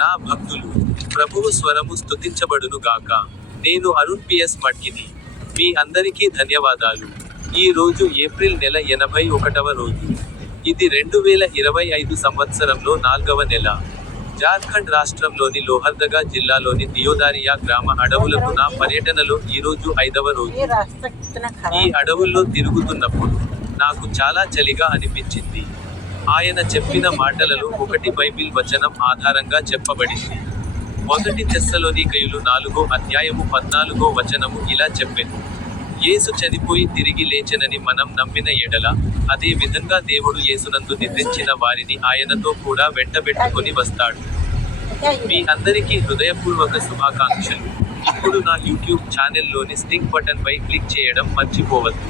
నా భక్తులు, ప్రభువు స్వరము స్తుతించబడును గాక. నేను అరుణ్ పిఎస్ మట్కిని. మీ అందరికీ ధన్యవాదాలు. ఈ రోజు ఏప్రిల్ నెల 81వ రోజు. ఇది 2025 సంవత్సరంలో 4వ నెల. జార్ఖండ్ రాష్ట్రంలోని లోహర్దగా జిల్లాలోని దియోదారియా గ్రామ అడవులకు నా పర్యటనలో ఈరోజు 5వ రోజు. ఈ అడవుల్లో తిరుగుతున్నప్పుడు నాకు చాలా చలిగా అనిపించింది. ఆయన చెప్పిన మాటలలో ఒకటి బైబిల్ వచనం ఆధారంగా చెప్పబడింది. మొదటి తెస్సలోనికయులు 4వ అధ్యాయము 14వ వచనము ఇలా చెప్పెను: యేసు చనిపోయి తిరిగి లేచెనని మనం నమ్మిన ఎడల, అదే విధంగా దేవుడు యేసునందు నిద్రించిన వారిని ఆయనతో కూడా వెంటబెట్టుకొని వస్తాడు. మీ అందరికీ హృదయపూర్వక శుభాకాంక్షలు. ఇప్పుడు నా యూట్యూబ్ ఛానెల్లోని స్టింగ్ బటన్ పై క్లిక్ చేయడం మర్చిపోవద్దు.